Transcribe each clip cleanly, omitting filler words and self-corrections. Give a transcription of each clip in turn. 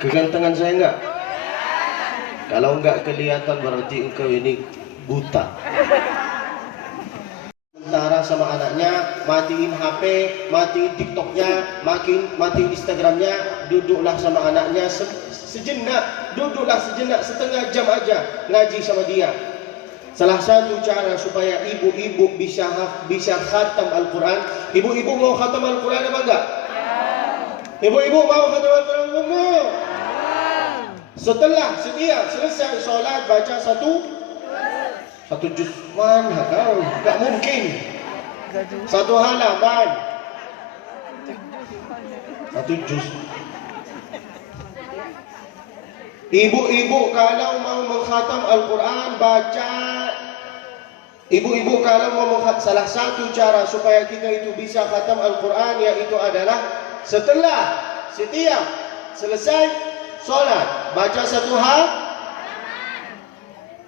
Kegantengan saya enggak? Kalau enggak kelihatan berarti engkau ini buta. Sementara sama anaknya, matiin HP, matiin TikToknya, matiin Instagramnya, duduklah sama anaknya sejenak, duduklah sejenak setengah jam aja ngaji sama dia. Salah satu cara supaya ibu-ibu bisa khatam Al-Quran. Ibu-ibu mau khatam Al-Quran apa enggak? Ibu-ibu mau khatam Al-Quran apa enggak? Setelah setiap selesai sholat baca satu juz. Mana kau? Tak mungkin. Satu halaman. Satu juz. Ibu-ibu kalau mau mengkhatam Al-Quran baca. Ibu-ibu kalau mau mengkhatam, salah satu cara supaya kita itu bisa khatam Al-Quran yaitu adalah setelah setiap selesai sholat baca satu halaman.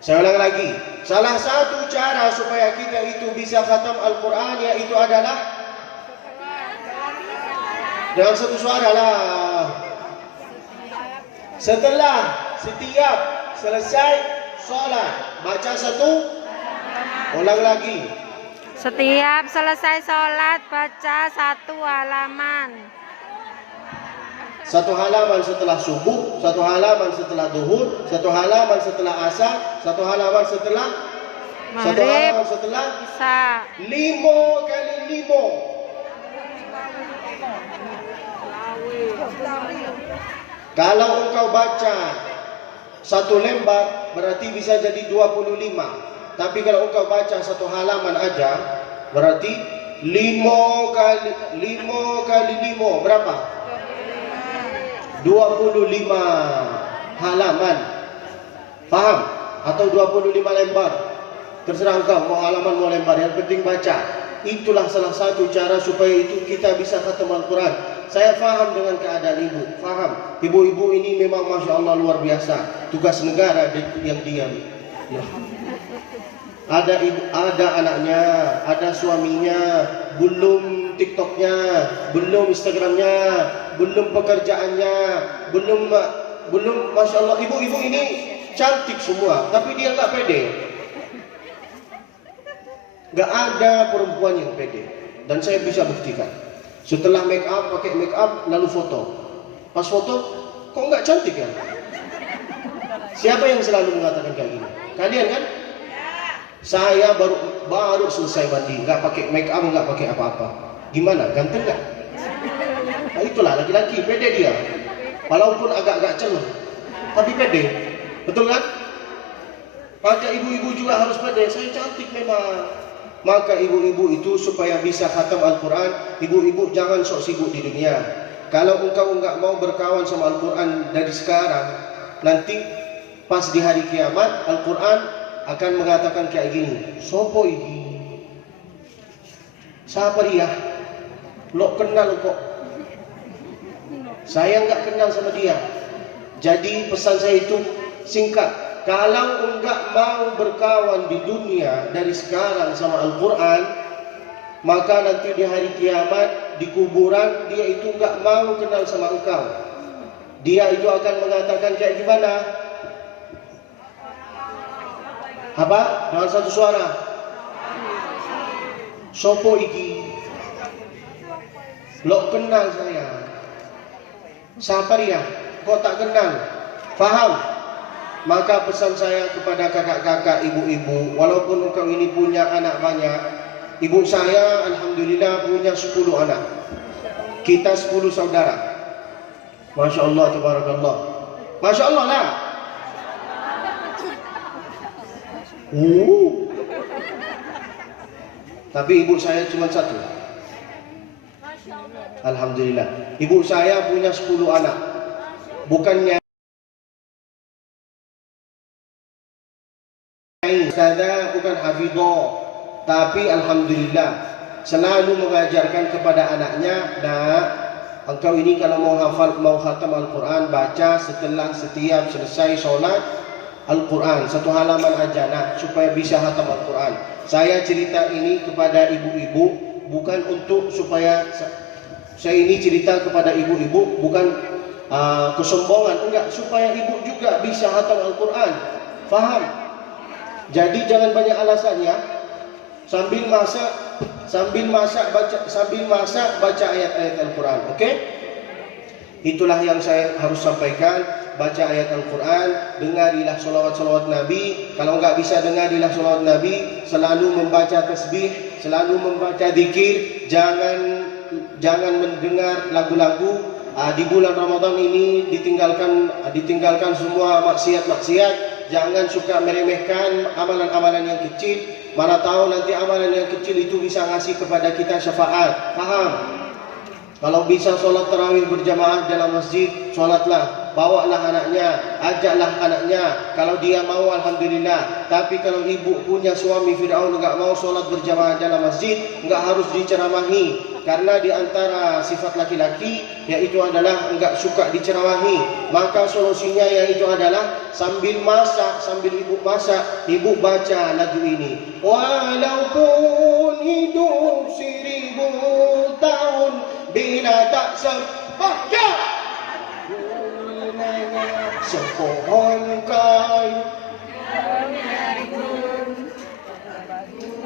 Saya ulang lagi. Salah satu cara supaya kita itu bisa khatam Al-Quran yaitu adalah dengan satu suara lah. Setelah setiap selesai sholat baca satu. Ulang lagi. Setiap selesai sholat baca satu halaman. Satu halaman setelah subuh, satu halaman setelah duhur, satu halaman setelah asar, satu halaman setelah Maghrib, satu halaman setelah Isya. 5 kali 5. Kalau engkau baca satu lembar berarti bisa jadi 25. Tapi kalau engkau baca satu halaman aja berarti 5 kali 5 berapa? 25 halaman. Faham? Atau 25 lembar. Terserah engkau mau halaman mau lembar, yang penting baca. Itulah salah satu cara supaya itu kita bisa khatam Al-Quran. Saya faham dengan keadaan ibu, faham. Ibu-ibu ini memang Masya Allah luar biasa. Tugas negara yang diam. Ya. Ada ibu, ada anaknya, ada suaminya, belum TikToknya, belum Instagramnya, belum pekerjaannya, belum Masya Allah. Ibu-ibu ini cantik semua, tapi dia nggak pede. Nggak ada perempuan yang pede, dan saya bisa buktikan. Setelah make up, pakai make up, lalu foto. Pas foto, kok nggak cantik ya? Siapa yang selalu mengatakan kayak gini? Kalian kan? Saya baru selesai mandi, nggak pakai make up, nggak pakai apa-apa. Gimana? Ganteng nggak? Nah, itulah laki-laki, pede dia. Walaupun agak-agak celup, tapi pede. Betul kan? Maka ibu-ibu juga harus pede. Saya cantik memang. Maka ibu-ibu itu supaya bisa khatam Al-Quran, ibu-ibu jangan sok sibuk di dunia. Kalau engkau nggak mau berkawan sama Al-Quran dari sekarang, nanti pas di hari kiamat Al-Quran akan mengatakan kayak gini. Sopo ini? Siapa dia? Lo kenal kok? Saya nggak kenal sama dia. Jadi pesan saya itu singkat. Kalau enggak mau berkawan di dunia dari sekarang sama Al-Quran, maka nanti di hari kiamat di kuburan dia itu enggak mau kenal sama engkau. Dia itu akan mengatakan kayak gimana? Apa? Dengan satu suara. Sopo iki? Lo kenal saya. Siapa dia? Kok tak kenal? Faham? Maka pesan saya kepada kakak-kakak, ibu-ibu, walaupun engkau ini punya anak banyak, ibu saya alhamdulillah punya 10 anak. Kita 10 saudara. Masya Allah, tabarakallah. Masya Allah lah. Tapi ibu saya cuma 1. Alhamdulillah. Ibu saya punya 10 anak. Bukannya Ustazah, bukan hafidho, tapi alhamdulillah selalu mengajarkan kepada anaknya, nak, engkau ini kalau mau khatam Al-Quran, baca setelah setiap selesai sholat Al-Quran, satu halaman aja, nak, supaya bisa khatam Al-Quran. Saya cerita ini kepada ibu-ibu bukan untuk supaya saya ini cerita kepada ibu-ibu bukan kesombongan, enggak, supaya ibu juga bisa hafal Al-Quran. Faham? Jadi jangan banyak alasan ya. Sambil masak baca ayat-ayat Al-Quran. Okey? Itulah yang saya harus sampaikan. Baca ayat Al-Quran, dengarilah salawat-salawat Nabi. Kalau enggak bisa dengarilah salawat Nabi, selalu membaca tasbih, selalu membaca zikir. Jangan mendengar lagu-lagu. Di bulan Ramadan ini ditinggalkan semua maksiat-maksiat. Jangan suka meremehkan amalan-amalan yang kecil. Mana tahu nanti amalan yang kecil itu bisa ngasih kepada kita syafaat. Faham? Kalau bisa solat tarawih berjamaah dalam masjid, solatlah. Bawalah anaknya, ajaklah anaknya. Kalau dia mau, alhamdulillah. Tapi kalau ibu punya suami Fir'aun enggak mau solat berjamaah dalam masjid, enggak harus diceramahi. Karena di antara sifat laki-laki yaitu adalah enggak suka diceramahi. Maka solusinya yaitu adalah sambil masak, sambil ibu masak, ibu baca lagu ini. Walaupun hidup 1000 tahun bila tak sembahyang, sepohon kayu.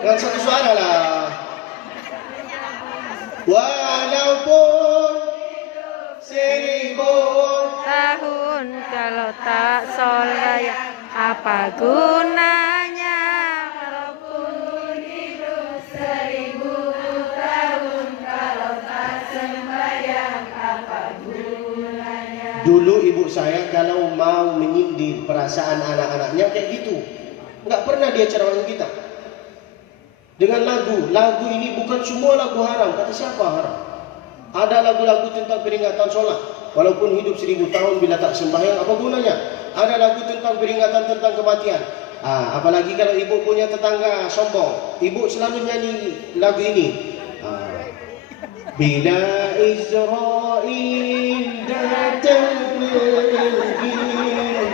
Dengan satu suara lah. Walaupun 1000 tahun kalau tak sembahyang, apa gunanya? Walaupun hidup 1000 tahun kalau tak sembahyang, apa gunanya? Dulu ibu saya kalau mau menyindir perasaan anak-anaknya kayak gitu, nggak pernah dia ceramahin kita dengan lagu ini. Bukan semua lagu haram. Kata siapa haram? Ada lagu-lagu tentang peringatan sholat. Walaupun hidup 1000 tahun bila tak sembahyang, apa gunanya? Ada lagu tentang peringatan tentang kematian. Apalagi kalau ibu punya tetangga sombong, ibu selalu nyanyi lagu ini. Bila Israel datang mengambil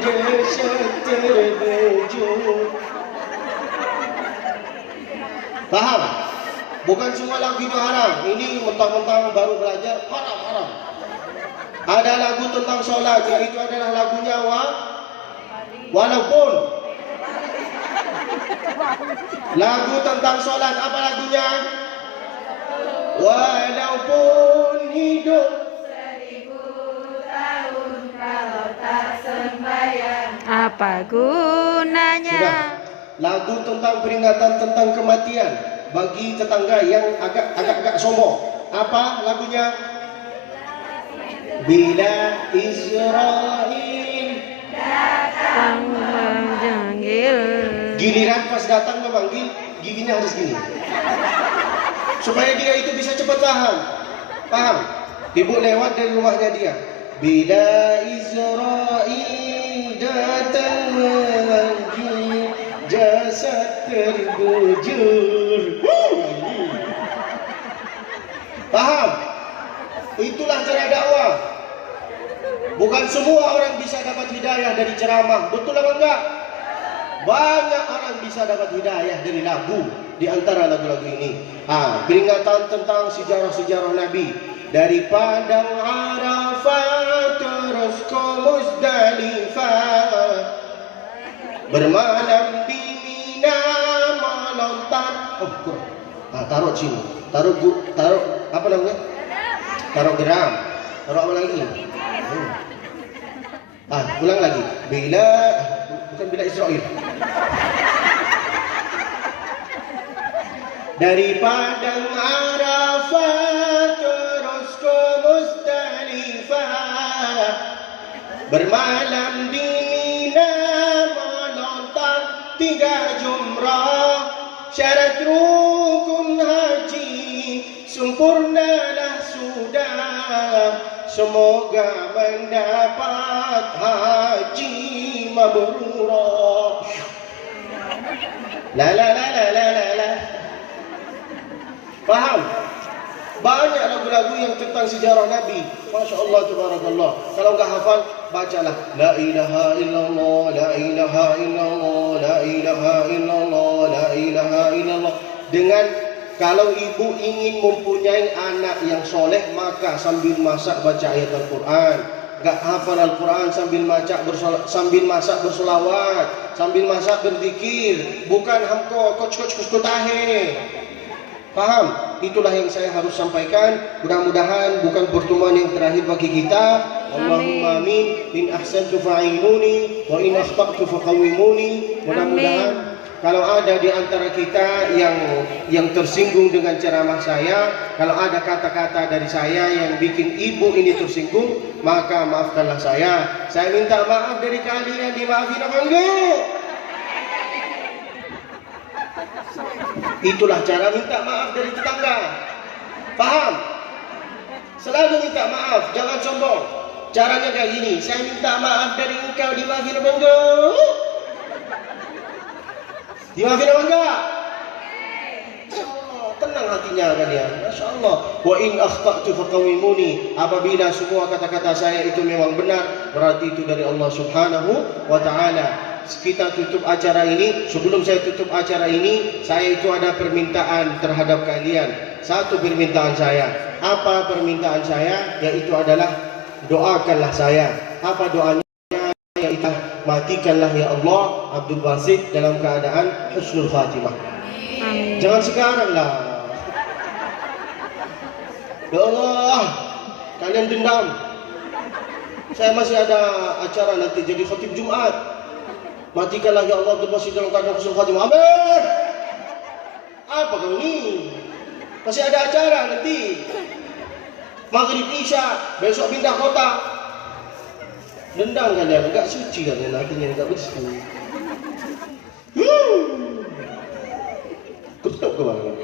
jasad terbujur. Paham? Bukan semua lagu itu haram. Ini mentang-mentang baru belajar, haram. Ada lagu tentang solat, yaitu adalah lagunya walaupun. Lagu tentang solat, apa lagunya? Walaupun hidup 1000 tahun kalau tak sembahyang, apa gunanya? Sudah. Lagu tentang peringatan tentang kematian bagi tetangga yang agak sombong. Apa lagunya? Bila Israel datang memanggil. Giliran pas datang memanggil, giginya harus gini. Supaya dia itu bisa cepat paham. Ibu lewat dari rumahnya dia. Bila Israel datang memanggil, jasad terbujur. Paham? Itulah cara dakwah. Bukan semua orang bisa dapat hidayah dari ceramah. Betul apa enggak? Banyak orang bisa dapat hidayah dari lagu. Di antara lagu-lagu ini, peringatan tentang sejarah-sejarah Nabi. Dari Padang Arafah terus ke Muzdalifah, bermalam di Mina melontar. Taruh sini. Taruh apa namanya? Taruh geram. Taruh apa lagi? Ulang lagi. Bukan bila Israel. Dari Padang Arafah terus ke Muzdalifah, bermalam di Mina melontar 3 jumrah. Syarat rukun haji sempurnalah sudah, semoga mendapat haji mabrurah. La la la la la la la. Paham? Banyak lagu-lagu yang tentang sejarah Nabi. Masya Allah, tabarakallah. Kalau enggak hafal, bacalah La ilaha illallah, la ilaha illallah, la ilaha illallah, la ilaha illallah. Dengan kalau ibu ingin mempunyai anak yang soleh, maka sambil masak baca ayat Al-Quran. gak hafal Al-Quran sambil masak bersolawat, sambil masak berzikir, bukan hamko coach tahe. Paham? Itulah yang saya harus sampaikan. Mudah-mudahan bukan pertemuan yang terakhir bagi kita. Allahumma amin. In ahsantu fa'inuni wa in akhta'tu faqawwimuni. Mudah-mudahan kalau ada di antara kita yang tersinggung dengan ceramah saya, kalau ada kata-kata dari saya yang bikin ibu ini tersinggung, maka maafkanlah saya. Saya minta maaf dari kalian, dimaafin apa enggak? Itulah cara minta maaf dari tetangga. Paham? Selalu minta maaf, jangan sombong. Caranya kayak gini, saya minta maaf dari engkau, dimaafin apa enggak? Dimaafin apa enggak? Oh, tenang hatinya kalian. Masya Allah. Wa in akhta'tu faqawwimuni. Apabila semua kata-kata saya itu memang benar, berarti itu dari Allah Subhanahu wa Ta'ala. Kita tutup acara ini. Sebelum saya tutup acara ini, saya itu ada permintaan terhadap kalian. Satu permintaan saya. Apa permintaan saya? Yaitu adalah doakanlah saya. Apa doanya? Yaitu matikanlah ya Allah Abdul Basit dalam keadaan husnul khatimah. Amin. Jangan sekarang lah. Ya Allah, kalian dendam. Saya masih ada acara nanti jadi khatib Jumat. Matikanlah ya Allah Abdul Basit dalam keadaan husnul khatimah. Amin. Apa kau ini? Masih ada acara nanti. Maghrib Isya, besok pindah kota. Dendam kalian, enggak suci kalian, hatinya enggak bersih. Kutuk ke bawah.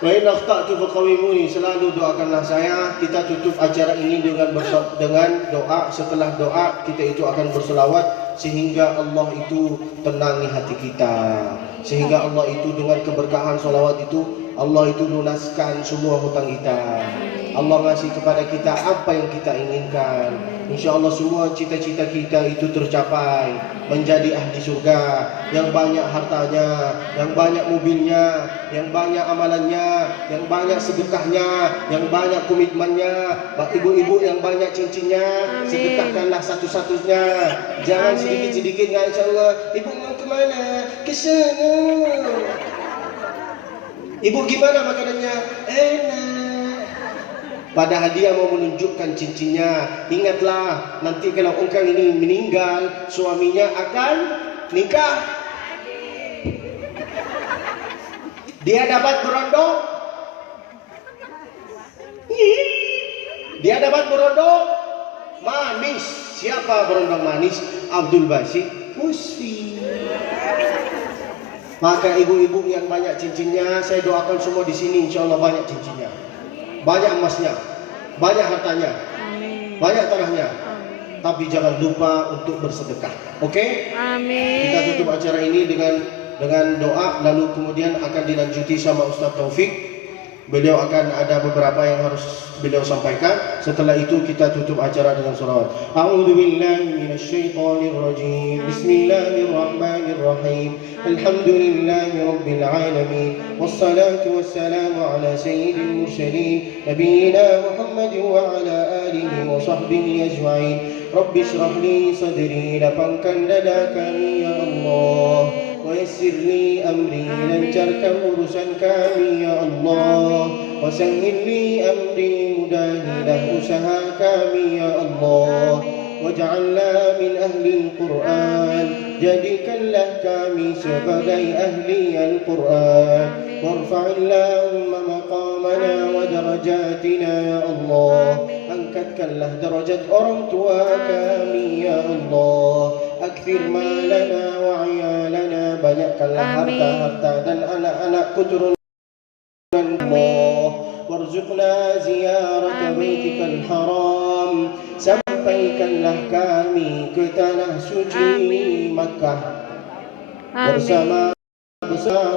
Wa in akhta'tu faqawwimuni. Selalu doakanlah saya. Kita tutup acara ini dengan doa. Setelah doa kita itu akan berselawat sehingga Allah itu tenangi hati kita. Sehingga Allah itu dengan keberkahan selawat itu Allah itu lunaskan semua hutang kita. Allah ngasih kepada kita apa yang kita inginkan. Insya Allah semua cita-cita kita itu tercapai. Menjadi ahli surga. Yang banyak hartanya, yang banyak mobilnya, yang banyak amalannya, yang banyak sedekahnya, yang banyak komitmennya. Ibu-ibu yang banyak cincinnya, sedekahkanlah satu-satunya. Jangan sedikit-sedikit. Insya Allah, ibu mau kemana? Ke sana. Ibu gimana makanannya? Enak. Padahal dia mau menunjukkan cincinnya. Ingatlah, nanti kalau engkau ini meninggal, suaminya akan nikah. Dia dapat berondong. Dia dapat berondong manis. Siapa berondong manis? Abdul Basit Husfi. Maka ibu-ibu yang banyak cincinnya, saya doakan semua di sini insya Allah banyak cincinnya, banyak emasnya, banyak hartanya, banyak tanahnya. Tapi jangan lupa untuk bersedekah. Oke? Amin. Kita tutup acara ini dengan doa, lalu kemudian akan dilanjuti sama Ustaz Taufik. Beliau akan ada beberapa yang harus beliau sampaikan. Setelah itu kita tutup acara dengan salawat. A'udzubillahi minasyaitonirrajim. Bismillahirrahmanirrahim. Alhamdulillahirabbil alamin. Wassalatu wassalamu ala sayyidil mursalin nabiyina Muhammadin wa ala alihi wa sahbihi ajma'in. Rabbi shrah li sadri, lapangkan dada kami ya Allah. ويسر لي أمري lancarkan urusan kami ya Allah. وسهل لي أمري mudahilah usaha kami ya Allah. واجعلنا من أهل القرآن, jadikanlah kami sebagai ahli Al-Quran. وارفع اللهم مقامنا ودرجاتنا ya Allah. Angkatkanlah derajat orang tua kami ya Allah. Akthir malana wa iyalana, banyakkanlah harta-harta dan anak-anak keturunan Allah. Warzuqna ziyarat baitikal haram, sampaikanlah kami ke tanah suci Makkah bersama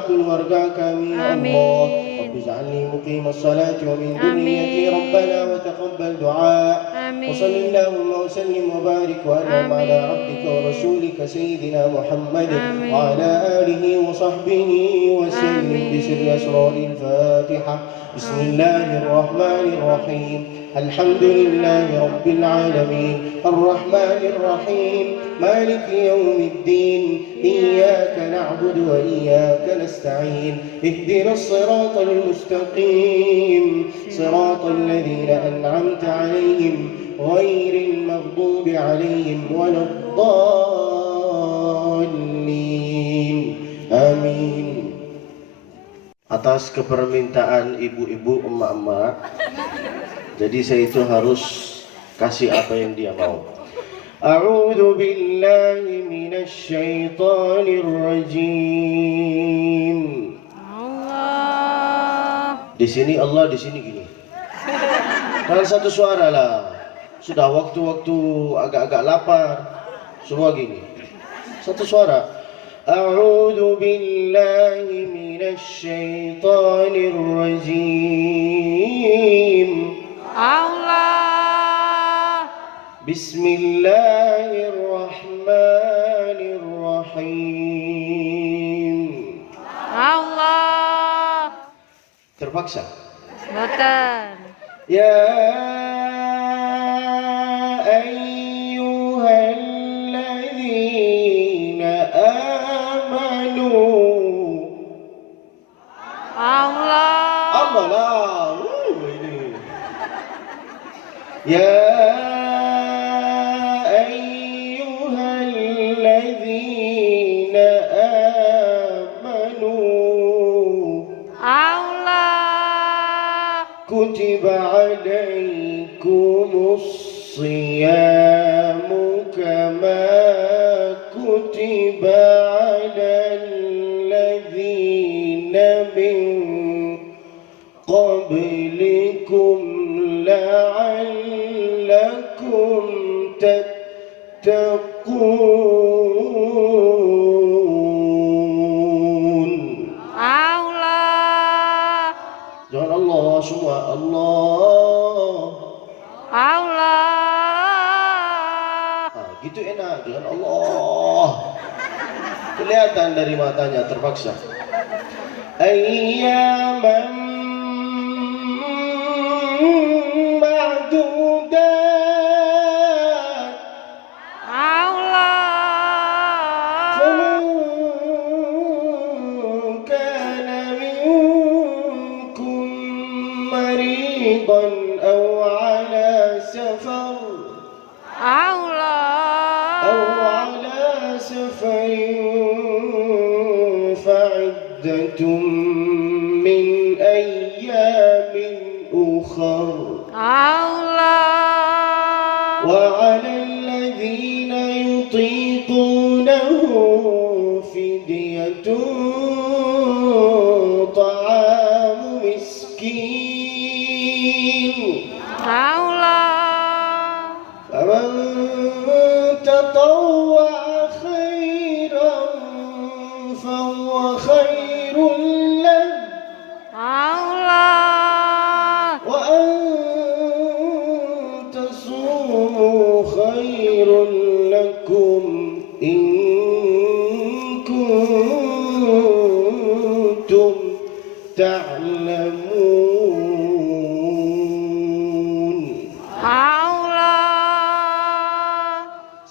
keluarga kami ya Allah. Rabbi ij'alni muqimas salati wa min dhurriyyati rabbana wa taqabbal du'a. Wa sallallahu وسلم وبارك وأنعم على عبدك ورسولك سيدنا محمد وعلى آله وصحبه وسلم بسر أسرار الفاتحة. بسم الله الرحمن الرحيم. الحمد لله رب العالمين الرحمن الرحيم مالك يوم الدين إياك نعبد وإياك نستعين اهدنا الصراط المستقيم صراط الذين أنعمت عليهم غير المغضوب عليهم ولا الضالين آمين. Atas kepermintaan ibu-ibu, emak-emak, jadi saya itu harus kasih apa yang dia mau. A'udzu billahi minasy syaithanir rajim. Allah. Di sini Allah, di sini gini. Dengan satu suara lah. Sudah waktu-waktu agak-agak lapar, semua gini. Satu suara. A'udzu billahi minasy syaithanir rajim. Allah. Bismillahirrahmanirrahim. Allah. Terpaksa. Boten. Ya ayyuhalladzina amanu. Allah. Allah lah. Ini. Ya ayyuhalladzina amanu. Allah. Kutiba alaikumus siyamu kama kutiba alal ladzina min qablikum la'allakum tattaqun. Allah. Jangan Allah semua, Allah. Allah. Gitu enak, jangan Allah. Kelihatan dari matanya, terpaksa. Ayyaman ma'dudat. Allah. Faman kana minkum maridan aw ala safar أو على سفر فعدة من أيام أخر وعلى الذين يطيقونه فدية طعام مسكين فمن تطوع خيرا فهو خير له وأن تصوموا خير لكم إن كنتم تعلمون.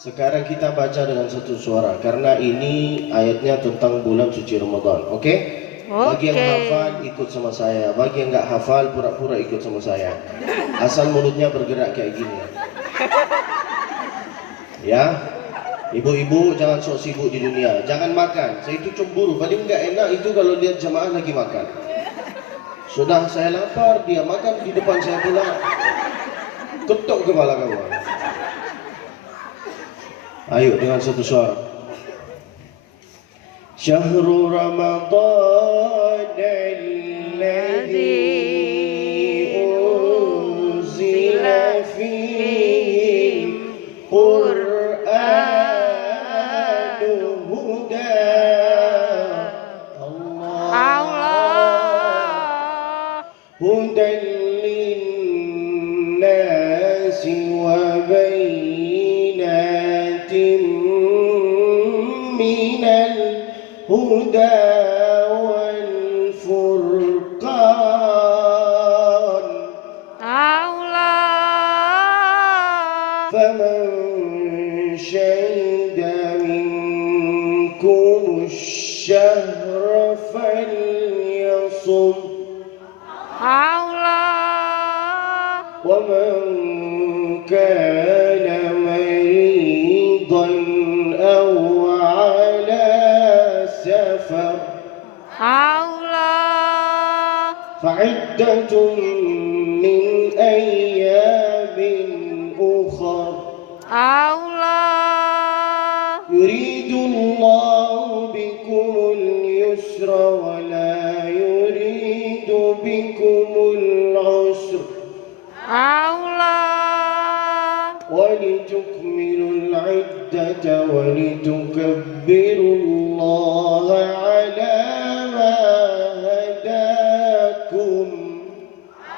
Sekarang kita baca dengan satu suara karena ini ayatnya tentang bulan suci Ramadan. Oke? Bagi yang hafal ikut sama saya, bagi yang nggak hafal pura-pura ikut sama saya. Asal mulutnya bergerak kayak gini. Ya? Ibu-ibu jangan sok sibuk di dunia, jangan makan. Saya itu cemburu, paling nggak enak itu kalau lihat jamaah lagi makan. Sudah saya lapar, dia makan di depan saya pula. Ketok kepala kamu. Ayo dengan satu suara. Syahrul Ramadan alladzi unzila fihi Qur'anul huda. Allah hudan lin-nasi wa bayyinatin الهدى والفرقان الله فمن شهد منكم الشهر فليصم الله ومن كان مريضا أو على سفر الله فعدة من أيام أخر الله يريد الله بكم اليسر ولا يريد بكم العسر الله ولتكملوا العدة ولتكبروا الله على ما هداكم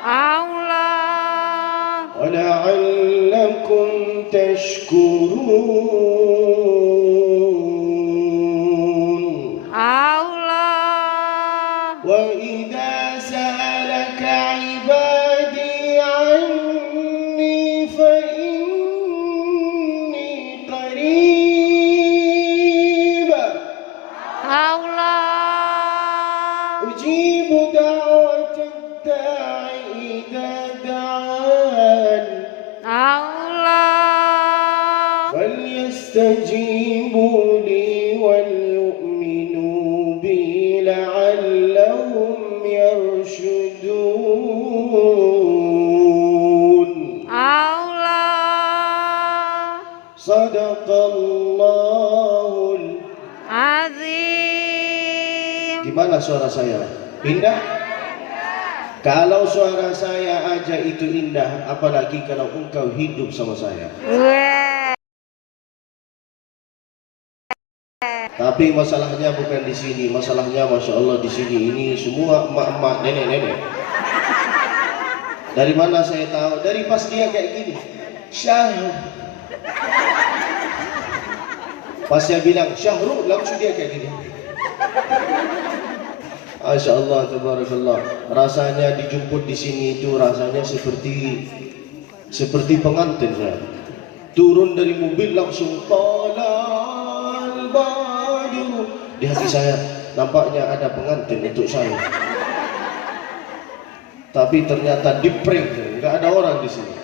الله ولعلكم تشكرون الله وإذا سألك عبادي عني فإني قريب الله أجيب دعوة الداع إذا دعان الله فليستجيبوا لي وليؤمنوا بي لعلهم يرشدون الله صدق الله azim. Gimana suara saya? Indah? Kalau suara saya aja itu indah, apalagi kalau engkau hidup sama saya. Weh. Tapi masalahnya bukan di sini, masalahnya masya Allah di sini ini semua emak-emak, nenek-nenek. Dari mana saya tahu? Dari pas dia kayak gini, Syahrul. Pas saya bilang Syahrul, langsung dia kayak gini. Masya Allah, tabarakallah. Rasanya dijemput di sini itu rasanya seperti pengantin saya. Turun dari mobil langsung talal badru. Di hati saya nampaknya ada pengantin untuk saya. Tapi ternyata di prank, nggak ada orang di sini.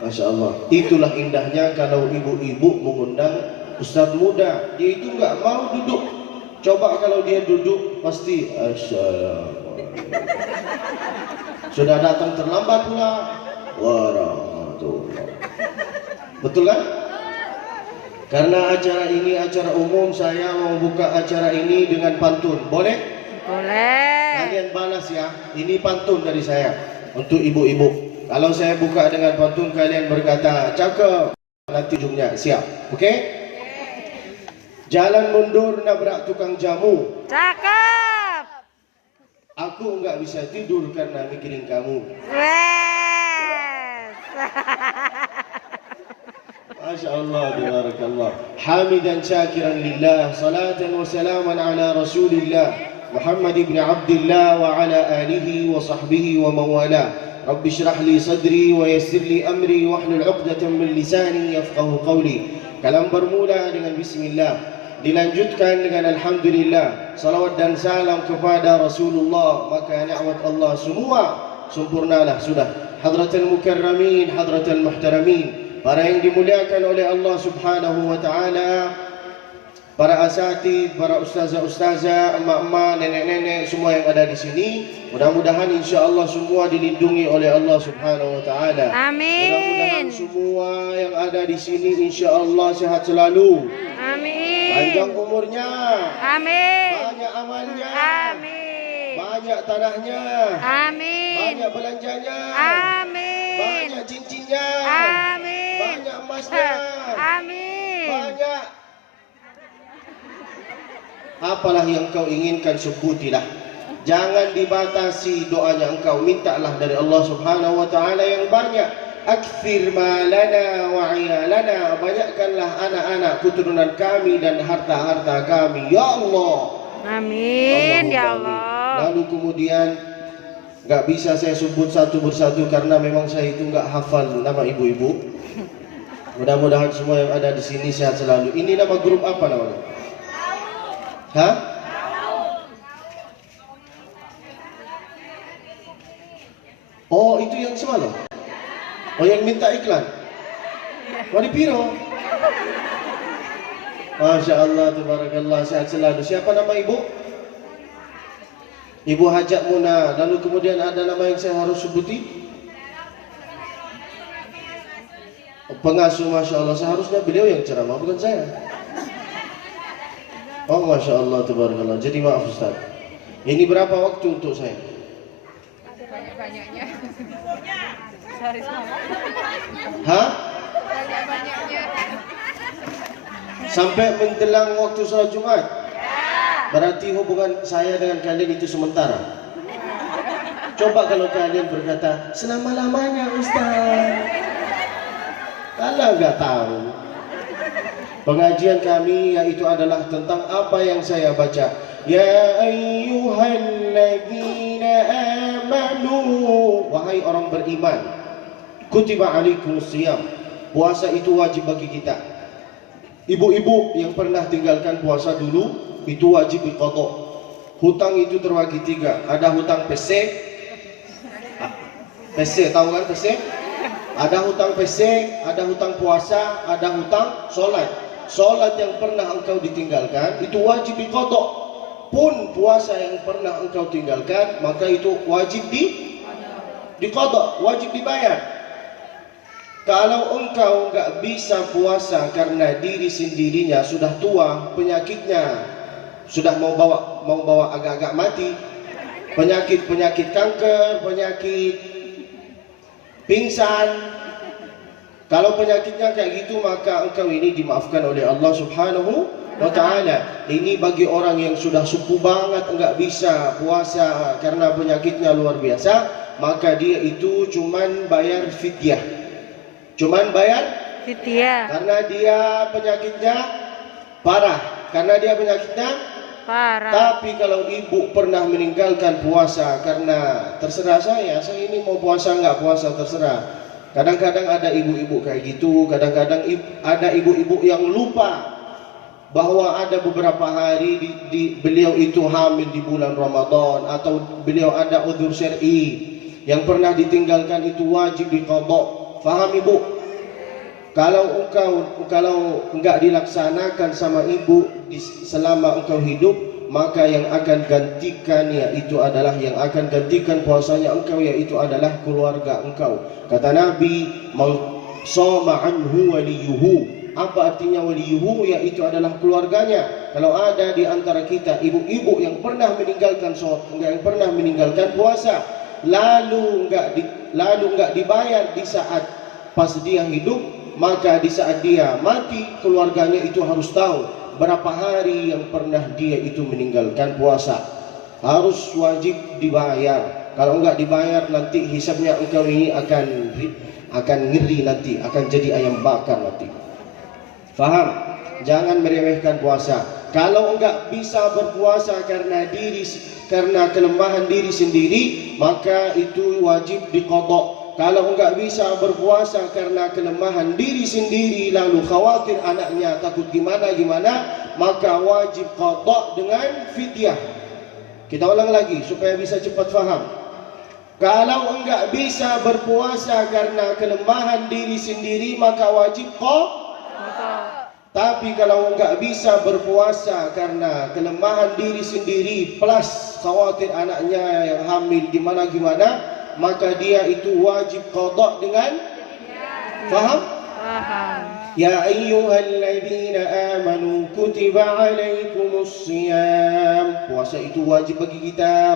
Masya Allah. Itulah indahnya kalau ibu-ibu mengundang ustadz muda. Dia itu nggak mau duduk. Coba kalau dia duduk pasti assalamualaikum. Sudah datang terlambat pula. Warahmatullah. Betul kan? Karena acara ini acara umum, saya mau buka acara ini dengan pantun. Boleh? Boleh. Kalian balas ya. Ini pantun dari saya untuk ibu-ibu. Kalau saya buka dengan pantun, kalian berkata cakep. Nanti ujungnya siap. Oke? Jalan mundur nabrak tukang jamu. Cakep. Aku nggak bisa tidur karena mikirin kamu. Wes. Masya Allah, tabarakallah. Hamidan syakiran lillah, salatan wa salaman ala rasulillah Muhammad ibn Abdullah wa ala alihi wa sahbihi wa mawala. Rabbi syrah li sadri wa yassir li amri wahlul 'uqdatam min lisani yafqahu qawli. Kalam bermula dengan bismillah, dilanjutkan dengan alhamdulillah, salawat dan salam kepada Rasulullah, maka nikmat Allah semua sempurnalah sudah. Hadratul mukarramin, hadratul muhtaramin, para yang dimuliakan oleh Allah Subhanahu wa taala, para asatidz, para ustazah-ustazah, emak-emak, nenek-nenek, semua yang ada di sini, mudah-mudahan insyaallah semua dilindungi oleh Allah Subhanahu wa taala. Amin. Mudah-mudahan semua yang ada di sini insyaallah sehat selalu. Amin. Panjang umurnya, Amin. banyak amalnya, Amin. banyak tanahnya, Amin. banyak belanjanya, Amin. banyak cincinnya, Amin. banyak emasnya, Amin. banyak. Apalah yang kau inginkan sebutilah. Jangan dibatasi doanya engkau, mintalah dari Allah Subhanahu wa taala yang banyak. akthir malana wa iyalana, banyakkanlah anak-anak keturunan kami dan harta-harta kami ya Allah. Amin ya Allahumma amin. Allah. Lalu kemudian nggak bisa saya sebut satu persatu karena memang saya itu nggak hafal nama ibu-ibu. Mudah-mudahan semua yang ada di sini sehat selalu. Ini nama grup apa namanya? Hah? Oh, itu yang semalam? Oh, yang minta iklan? Wali Piro? Masya Allah, tabarakallah, sehat selalu. Siapa nama ibu? Ibu Hajat Muna. Lalu kemudian ada nama yang saya harus sebuti? Pengasuh, Masya Allah. Seharusnya beliau yang ceramah, bukan saya. Oh, Masya Allah, tabarakallah. Jadi maaf Ustaz. Ini berapa waktu untuk saya? Banyak-banyaknya. Hah? Banyak-banyaknya. Sampai menjelang waktu sholat Jumat? Berarti hubungan saya dengan kalian itu sementara. Coba kalau kalian berkata, selama-lamanya Ustaz. Kalau nggak tahu. Pengajian kami yaitu adalah tentang apa yang saya baca. Ya ayyuhalladzina amanu, wahai orang beriman, kutiba alaikumusiyam, puasa itu wajib bagi kita. Ibu-ibu yang pernah tinggalkan puasa dulu itu wajib diqadha. Hutang itu terbagi 3. Ada hutang PC. PC tahu kan PC? Ada hutang PC, ada hutang puasa, ada hutang sholat. Sholat yang pernah engkau ditinggalkan itu wajib diqadha. Pun puasa yang pernah engkau tinggalkan maka itu wajib diqadha, wajib dibayar. Kalau engkau nggak bisa puasa karena diri sendirinya sudah tua, penyakitnya sudah mau bawa agak-agak mati, penyakit kanker, penyakit pingsan. Kalau penyakitnya kayak gitu maka engkau ini dimaafkan oleh Allah Subhanahu wa ta'ala. Ini bagi orang yang sudah sepuh banget enggak bisa puasa karena penyakitnya luar biasa, maka dia itu cuman bayar fidyah. Karena dia penyakitnya parah. Tapi kalau ibu pernah meninggalkan puasa karena terserah saya ini mau puasa nggak puasa terserah. Kadang-kadang ada ibu-ibu kayak gitu. Kadang-kadang ada ibu-ibu yang lupa bahwa ada beberapa hari beliau itu hamil di bulan Ramadan, atau beliau ada udzur syar'i yang pernah ditinggalkan, itu wajib diqadha. Faham ibu? Kalau enggak dilaksanakan sama ibu selama engkau hidup, maka yang akan gantikan yaitu adalah yang akan gantikan puasanya engkau yaitu adalah keluarga engkau. Kata Nabi, "Man shoma anhu waliyuhu." Apa artinya waliyuhu? Yaitu adalah keluarganya. Kalau ada di antara kita ibu-ibu yang pernah meninggalkan puasa, lalu enggak dibayar di saat pas dia hidup, maka di saat dia mati keluarganya itu harus tahu berapa hari yang pernah dia itu meninggalkan puasa. Harus wajib dibayar. Kalau enggak dibayar nanti hisabnya engkau ini akan ngeri nanti, akan jadi ayam bakar nanti. Faham? Jangan meremehkan puasa. Kalau enggak bisa berpuasa karena kelemahan diri sendiri, maka itu wajib diqadha. Kalau enggak bisa berpuasa karena kelemahan diri sendiri, lalu khawatir anaknya takut gimana, maka wajib qadha dengan fidyah. Kita ulang lagi supaya bisa cepat faham. Kalau enggak bisa berpuasa karena kelemahan diri sendiri, maka wajib qadha. Tapi kalau enggak bisa berpuasa karena kelemahan diri sendiri plus khawatir anaknya yang hamil gimana, maka dia itu wajib qadha dengan faham? Ya ayyuhalladzina amanu kutiba alaikumusiyam. Puasa itu wajib bagi kita,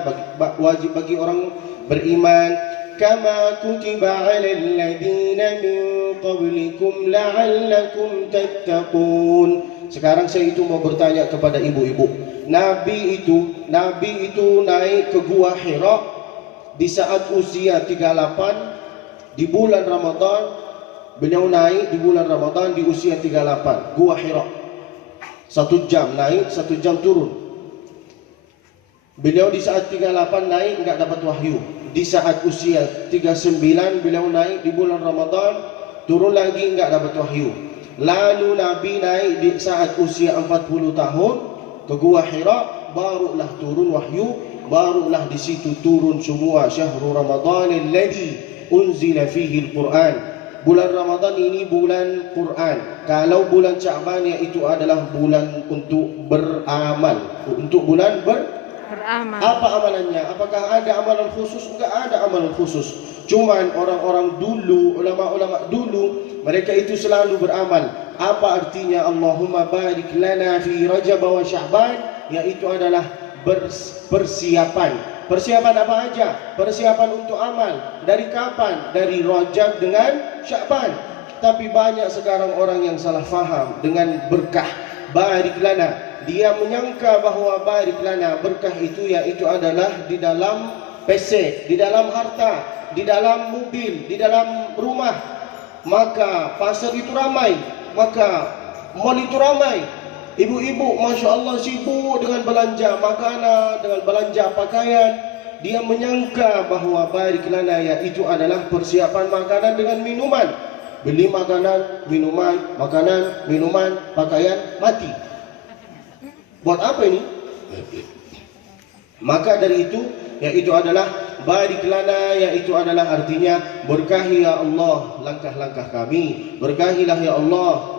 wajib bagi orang beriman. Kama kutiba alal ladzina min qablikum la'allakum tattaqun. Sekarang saya itu mau bertanya kepada ibu-ibu. Nabi itu naik ke Gua Hira di saat usia 38. Di bulan Ramadan, beliau naik di bulan Ramadan di usia 38, Gua Hira. 1 jam naik, 1 jam turun. Beliau di saat 38 naik enggak dapat wahyu. Di saat usia 39 beliau naik di bulan Ramadan, turun lagi enggak dapat wahyu. Lalu Nabi naik di saat usia 40 tahun ke Gua Hira, barulah turun wahyu, barulah di situ turun semua syahrul Ramadan alladzi unzila fihi al-Quran. Bulan Ramadan ini bulan Quran. Kalau bulan Sya'ban itu adalah bulan untuk beramal, untuk bulan beramal. Apa amalannya? Apakah ada amalan khusus? Enggak ada amalan khusus. Cuman orang-orang dulu, ulama-ulama dulu, mereka itu selalu beramal. Apa artinya Allahumma barik lana fi Rajab wa Sya'ban? Yaitu adalah persiapan. Persiapan apa aja? Persiapan untuk amal. Dari kapan? Dari Rajab dengan Sya'ban. Tapi banyak sekarang orang yang salah faham dengan berkah barik lana. Dia menyangka bahwa barik lana, berkah itu yaitu adalah di dalam PC, di dalam harta, di dalam mobil, di dalam rumah. Maka pasar itu ramai, maka mall itu ramai. Ibu-ibu Masya Allah sibuk dengan belanja makanan, dengan belanja pakaian. Dia menyangka bahwa barik lana yaitu adalah persiapan makanan dengan minuman. Beli makanan, minuman, pakaian, mati. Buat apa ini? Maka dari itu, yaitu adalah barik lana, yaitu adalah artinya berkahi ya Allah langkah-langkah kami, berkahilah ya Allah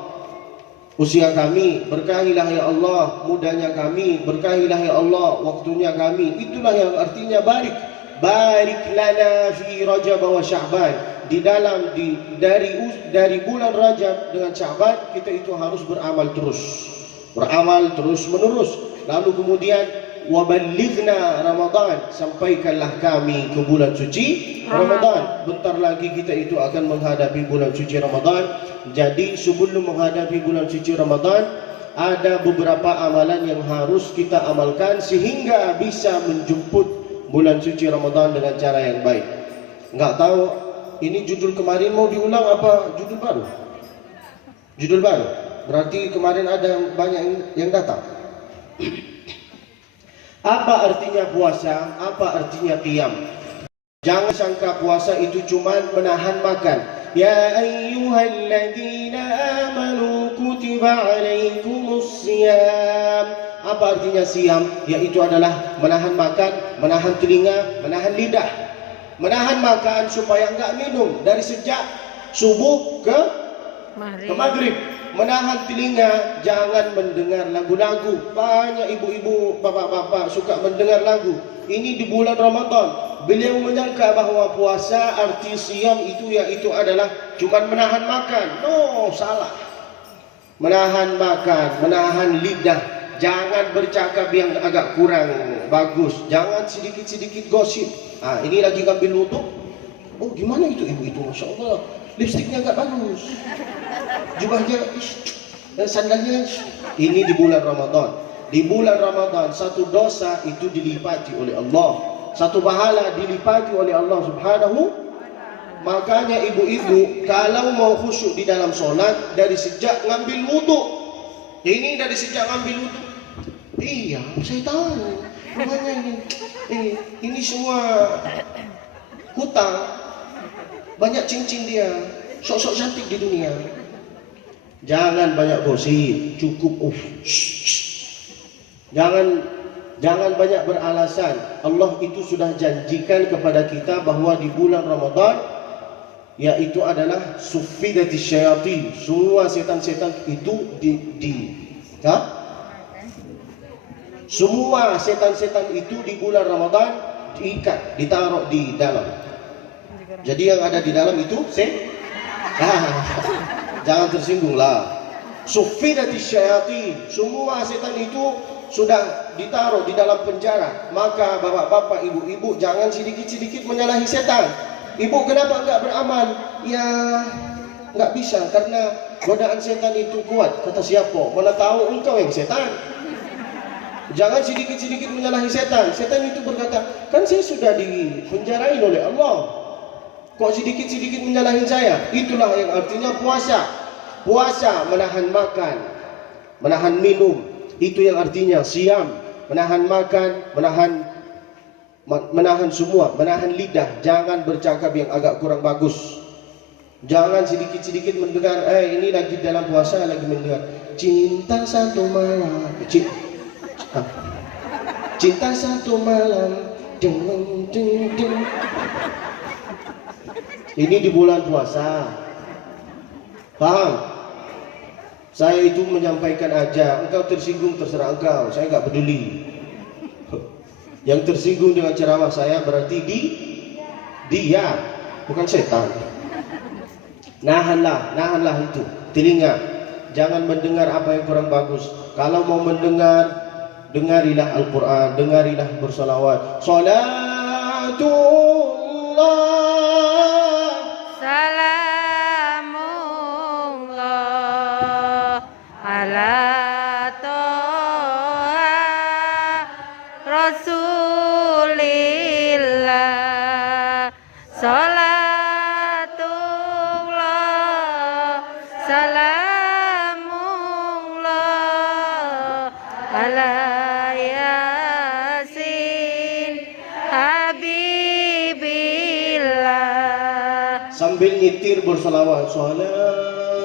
usia kami, berkahilah ya Allah mudanya kami, berkahilah ya Allah waktunya kami. Itulah yang artinya barik. Barik lana fi Rajab wa Sya'ban. Di dalam dari bulan Rajab dengan Sya'ban kita itu harus beramal terus. Beramal terus menerus. Lalu kemudian waballighna Ramadan, sampaikanlah kami ke bulan suci Ramadan. Bentar lagi kita itu akan menghadapi bulan suci Ramadan. Jadi sebelum menghadapi bulan suci Ramadan, ada beberapa amalan yang harus kita amalkan sehingga bisa menjemput bulan suci Ramadan dengan cara yang baik. Enggak tahu ini judul kemarin mau diulang apa judul baru? Judul baru. Berarti kemarin ada banyak yang datang. Apa artinya puasa? Apa artinya qiyam? Jangan sangka puasa itu cuma menahan makan. Ya ayyuhalladzina amanu kutiba alaikumus siyam. Apa artinya siam? Yaitu adalah menahan makan, menahan telinga, menahan lidah. Menahan makan supaya enggak minum dari sejak subuh ke maghrib. Menahan telinga, jangan mendengar lagu-lagu. Banyak ibu-ibu, bapak-bapak suka mendengar lagu. Ini di bulan Ramadan. Beliau menyangka bahwa puasa arti siam itu yaitu adalah cuma menahan makan. No, salah. Menahan makan, menahan lidah. Jangan bercakap yang agak kurang bagus. Jangan sedikit-sedikit gosip. Ini lagi ngambil wudu. Oh, gimana itu ibu itu? Masya Allah, lipstiknya agak bagus. Jubahnya, sandalnya. Ini di bulan Ramadan. Di bulan Ramadan satu dosa itu dilipati oleh Allah, satu pahala dilipati oleh Allah Subhanahu. Makanya ibu-ibu kalau mau khusyuk di dalam sholat dari sejak ngambil wudu. Ini dari sejak ngambil wudu. Iya, saya tahu. Rumahnya ini semua hutang. Banyak cincin dia. Sok-sok cantik di dunia. Jangan banyak gosip, cukup Jangan banyak beralasan. Allah itu sudah janjikan kepada kita bahwa di bulan Ramadan yaitu adalah suffidatis syayatin. Semua setan-setan itu semua setan-setan itu di bulan Ramadan diikat, ditaruh di dalam. Jadi yang ada di dalam itu jangan tersinggung lah. Suffidatis syayatin, semua setan itu sudah ditaruh di dalam penjara. Maka bapak-bapak, ibu-ibu jangan sedikit-sedikit menyalahi setan. Ibu kenapa enggak beramal? Ya enggak bisa karena godaan setan itu kuat. Kata siapa? Mana tahu engkau yang setan. Jangan sedikit-sedikit menyalahi setan. Setan itu berkata, kan saya sudah dipenjarain oleh Allah. Kok sedikit-sedikit menyalahin saya? Itulah yang artinya puasa. Puasa menahan makan, menahan minum. Itu yang artinya siam, menahan makan, menahan semua, menahan lidah. Jangan bercakap yang agak kurang bagus. Jangan sedikit-sedikit mendengar, ini lagi dalam puasa, lagi mendengar cinta satu malam, cinta satu malam, ding, ding, ding. Ini di bulan puasa. Paham? Saya itu menyampaikan aja. Engkau tersinggung terserah engkau, saya nggak peduli. Yang tersinggung dengan ceramah saya berarti dia, bukan setan. Nahanlah itu telinga. Jangan mendengar apa yang kurang bagus. Kalau mau mendengar, dengarilah Al-Quran, dengarilah bersalawat. Salatullah Salamullah ala toha Rasulillah. Salatullah Salamullah ala Yasin Habibillah. sambil nyetir bersalawat. Salatullah,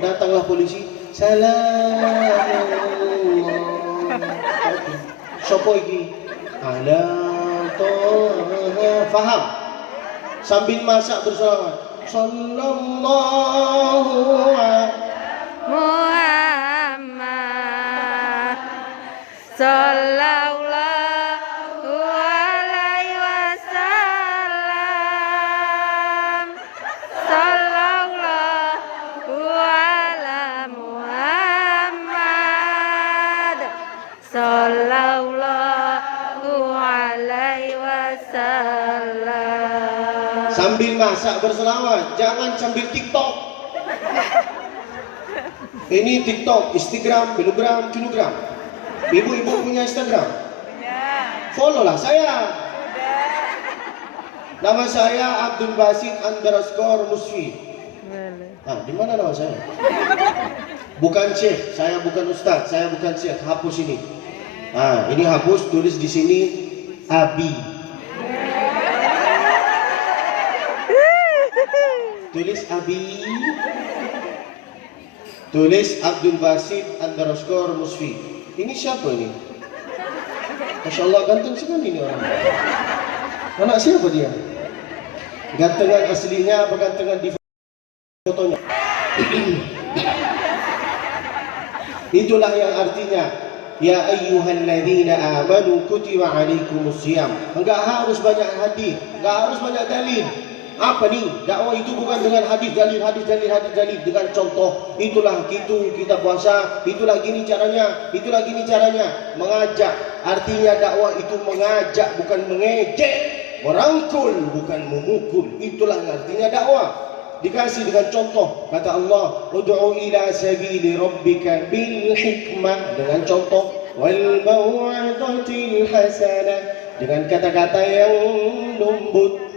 datanglah polisi. Salamullah. Sopo iki? Ala toha. Faham? Sambil masak bersalawat. Sallallahu alaihi Muhammad sallallahu alaihi wasallam. Sallallahu ala Muhammad sallallahu alaihi wasallam. Sambil masak berselawat, jangan sambil TikTok. Ini TikTok, Instagram, kilogram, kilogram. Ibu-ibu punya Instagram? Follow lah saya. Nama saya Abdul Basit _Musfi. Nah, di mana nama saya? Bukan Syekh, saya bukan Ustaz, saya bukan Syekh. Hapus ini. Nah, ini hapus, tulis di sini Abi. Tulis Abi. Tulis Abdul Basit _Musfi. Ini siapa ini? Masya Allah, ganteng sekali ini orang. Anak siapa dia? Gantengan aslinya apa gantengan di fotonya? Itulah yang artinya ya ayyuhalladzina amanu kutiba alaikumusiyam. Enggak harus banyak hadis, enggak harus banyak dalil. Apa nih? Dakwah itu bukan dengan hadis dalil dengan contoh. Itulah gitu kita puasa, itulah gini caranya, itulah gini caranya. Mengajak, artinya dakwah itu mengajak bukan mengejek, merangkul bukan memukul. Itulah artinya dakwah. Dikasih dengan contoh. Kata Allah, ud'u ila sabili rabbika bil hikmah, dengan contoh, wal mau'izatil hasanah, dengan kata-kata yang lembut.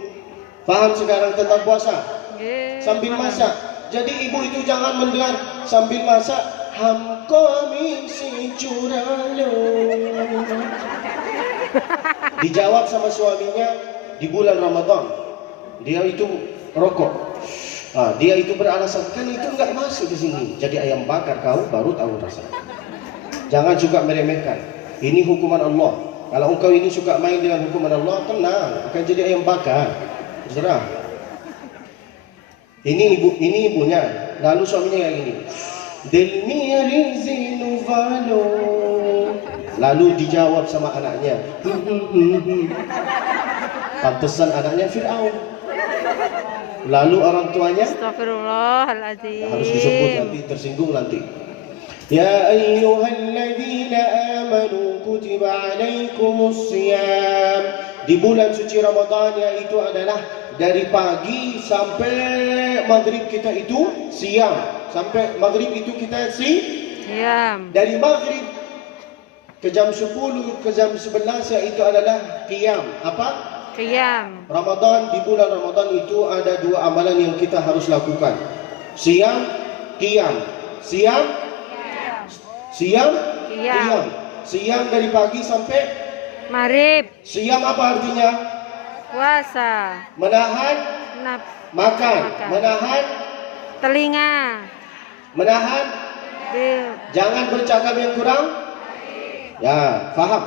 Paham sekarang tentang puasa? Sambil masak. Jadi ibu itu jangan mendengar sambil masak hamko misi curalo. Dijawab sama suaminya di bulan Ramadan. Dia itu rokok. Dia itu beralasan kan itu nggak masuk di sini. Jadi ayam bakar kau baru tahu rasa. Jangan suka meremehkan. Ini hukuman Allah. Kalau engkau ini suka main dengan hukuman Allah, tenang, akan jadi ayam bakar. Terserah. Ini ibunya. Lalu suaminya kayak gini. Delmi valo. Lalu dijawab sama anaknya. Pantesan anaknya Fir'aun. Lalu orang tuanya. Astagfirullahaladzim. Harus disebut nanti, tersinggung nanti. Ya ayyuhalladzina amanu kutiba alaikumusiyam. Di bulan suci Ramadan, yaitu adalah dari pagi sampai maghrib kita itu siam. Sampai maghrib itu kita siam. Dari maghrib ke jam 10 ke jam 11 yaitu adalah qiyam. Apa? Qiyam. Ramadan, di bulan Ramadan itu ada dua amalan yang kita harus lakukan. Siam, qiyam. Siam, siam, qiyam. Siam dari pagi sampai Maghrib. siam apa artinya? Puasa. Menahan makan, menahan Telinga. menahan jangan bercakap yang kurang. Ya, faham.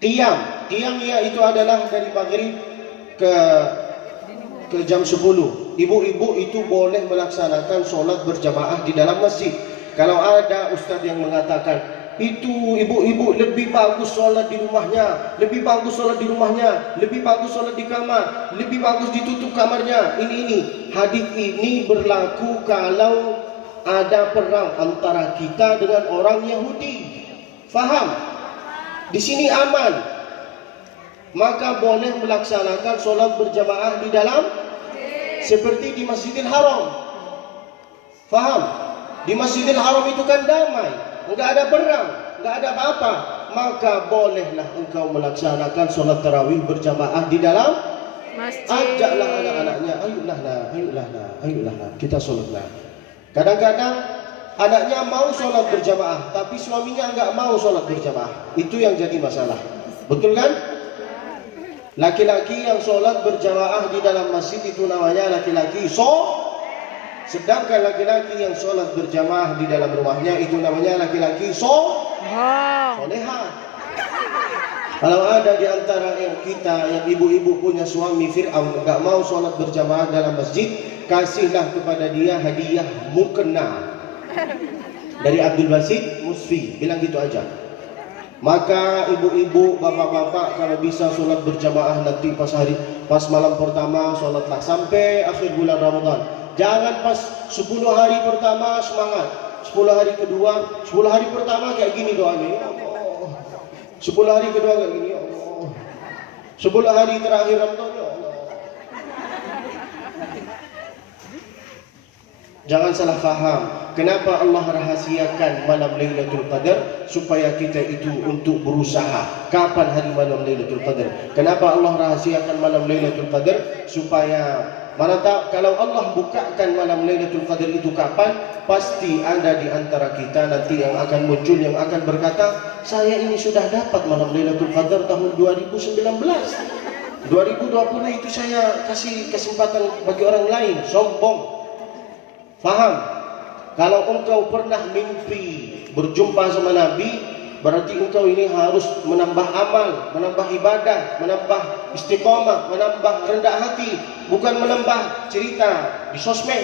Qiyam, qiyam ya itu adalah dari maghrib ke jam 10. Ibu-ibu itu boleh melaksanakan sholat berjamaah di dalam masjid. Kalau ada ustaz yang mengatakan itu ibu-ibu lebih bagus sholat di rumahnya, lebih bagus sholat di rumahnya, lebih bagus sholat di kamar, lebih bagus ditutup kamarnya. Ini hadis ini berlaku kalau ada perang antara kita dengan orang Yahudi. Faham? Di sini aman. Maka boleh melaksanakan sholat berjamaah di dalam seperti di Masjidil Haram. Faham? Di Masjidil Haram itu kan damai, enggak ada perang, enggak ada apa-apa. Maka bolehlah engkau melaksanakan sholat tarawih berjamaah di dalam masjid. Ajaklah anak-anaknya, ayolah, kita sholatlah. Kadang-kadang anaknya mau sholat berjamaah, tapi suaminya enggak mau sholat berjamaah. Itu yang jadi masalah. Betul kan? Laki-laki yang sholat berjamaah di dalam masjid itu namanya laki-laki sedangkan laki-laki yang sholat berjamaah di dalam rumahnya itu namanya laki-laki soleha. Kalau ada di antara kita yang ibu-ibu punya suami Fir'aun enggak mau sholat berjamaah dalam masjid, kasihlah kepada dia hadiah mukena dari Abdul Basit Musfi, bilang gitu aja. Maka ibu-ibu, bapak-bapak kalau bisa sholat berjamaah nanti pas malam pertama sholatlah sampai akhir bulan Ramadan. Jangan pas 10 hari pertama semangat, 10 hari kedua, 10 hari pertama kayak gini doanya, ya Allah. 10 hari kedua kayak gini, ya Allah. 10 hari terakhir Ramadan, ya Allah. Jangan salah faham. Kenapa Allah rahasiakan malam Lailatul Qadar? Supaya kita itu untuk berusaha. Kapan hari malam Lailatul Qadar? Kenapa Allah rahasiakan malam Lailatul Qadar? Supaya mana tak, kalau Allah bukakan malam Lailatul Qadar itu kapan, pasti ada di antara kita nanti yang akan muncul, yang akan berkata, saya ini sudah dapat malam Lailatul Qadar tahun 2019. 2020 itu saya kasih kesempatan bagi orang lain. Sombong. Faham? Kalau engkau pernah mimpi berjumpa sama Nabi, berarti engkau ini harus menambah amal, menambah ibadah, menambah istiqomah, menambah rendah hati, bukan menambah cerita di sosmed.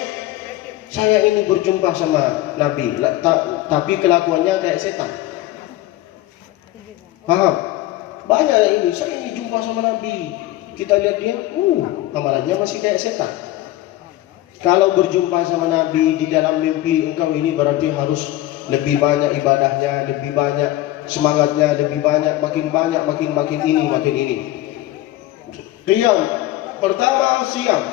Saya ini berjumpa sama Nabi, tapi kelakuannya kayak setan. Paham? Banyak ini, saya ini jumpa sama Nabi, kita lihat dia, amalannya masih kayak setan. Kalau berjumpa sama Nabi di dalam mimpi engkau ini berarti harus lebih banyak ibadahnya, lebih banyak semangatnya, lebih banyak, makin ini. Qiyam. Pertama siam.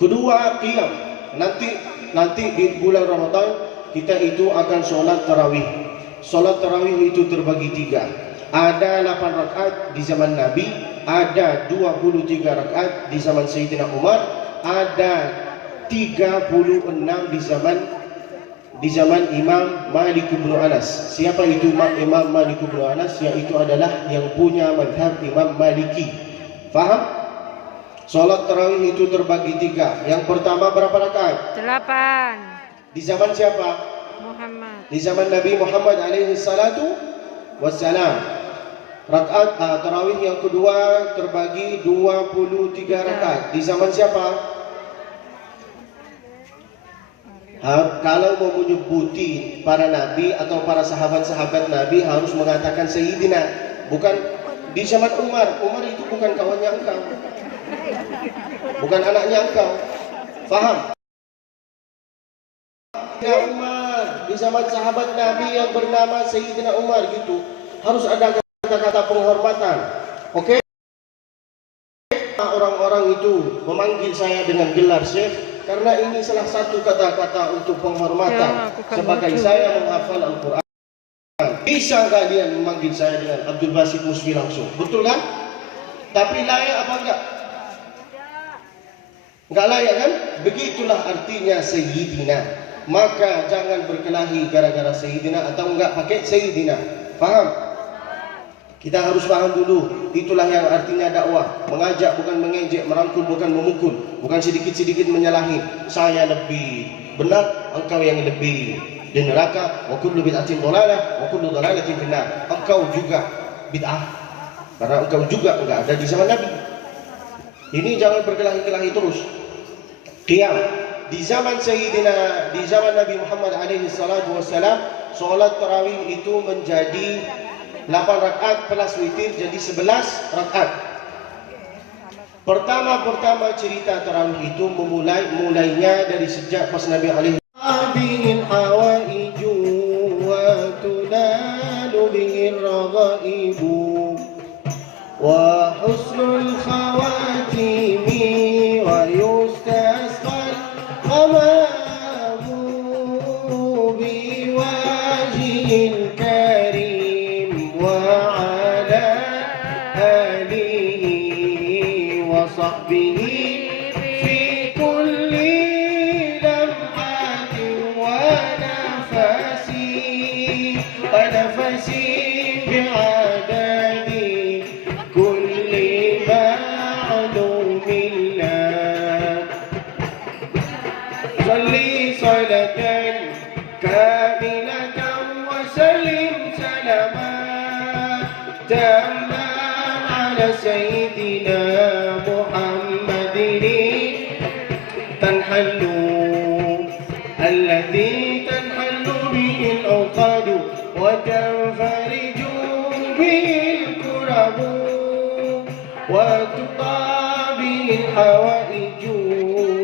Kedua qiyam. Nanti di bulan Ramadan kita itu akan sholat tarawih. Sholat tarawih itu terbagi 3. Ada 8 rakaat di zaman Nabi, ada 23 rakaat di zaman Sayyidina Umar, ada 36 di zaman Imam Malik bin Anas. Siapa itu Imam Malik bin Anas? Yaitu adalah yang punya mazhab Imam Maliki. Faham? Salat tarawih itu terbagi 3. Yang pertama berapa rakaat? 8. Di zaman siapa? Muhammad. Di zaman Nabi Muhammad alaihi salatu wassalam. Rakaat tarawih yang kedua terbagi 23 rakaat. Di zaman siapa? Kalau mau menyebuti para nabi atau para sahabat-sahabat Nabi harus mengatakan Sayyidina, bukan di zaman Umar. Umar itu bukan kawannya engkau, bukan anaknya engkau. Faham? Umar, di zaman sahabat Nabi yang bernama Sayyidina Umar gitu, harus ada kata-kata penghormatan. Oke? Orang-orang itu memanggil saya dengan gelar Syekh karena ini salah satu kata-kata untuk penghormatan. Sebagai saya menghafal Al-Quran, bisa kalian memanggil saya dengan Abdul Basit Musfi langsung? Betul kan? Tapi layak apa enggak? Enggak layak kan? Begitulah artinya Sayyidina. Maka jangan berkelahi gara-gara Sayyidina atau enggak pakai Sayyidina. Faham? Kita harus paham dulu. Itulah yang artinya dakwah. Mengajak bukan mengejek, merangkul bukan memukul, bukan sedikit-sedikit menyalahi. Saya lebih benar, engkau yang lebih di neraka. Wa kullu bid'atin dhalalah wa kullu dhalalatin finnar. Engkau juga bid'ah karena engkau juga enggak ada di zaman Nabi. Ini jangan berkelahi-kelahi terus. Qiyam di zaman Sayyidina, di zaman Nabi Muhammad alaihi salatu wassalam, solat tarawih itu menjadi 8 rakaat plus witir jadi 11 rakaat. Pertama cerita tarawih itu mulainya dari sejak pas Nabi alaihi bihil hawaiju wa tunalu bihil raghaibu wa husnul khawatimi wa yustasqal qamamu biwajhil karim wa ala alihi wa sahbihi fi kulli lamhatin wa nafasi bi'adadi kulli ma'lumillah. Salli salatan kamilatan wa sallim salaman tamman ala sayyidina Muhammadin tanhallu alladhi tanhallu bihi al-awqad wa tanfariju bihi al-kurabu wa tuqa bihi al-hawaiju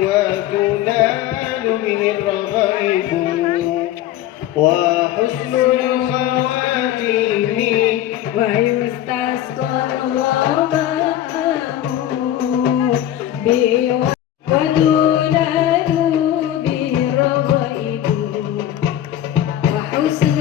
wa tunalu bihi al-raghaibu wa husnul khawatimi wa yustasqa Allahu bi wa tunadu bi raghaibu wa husnul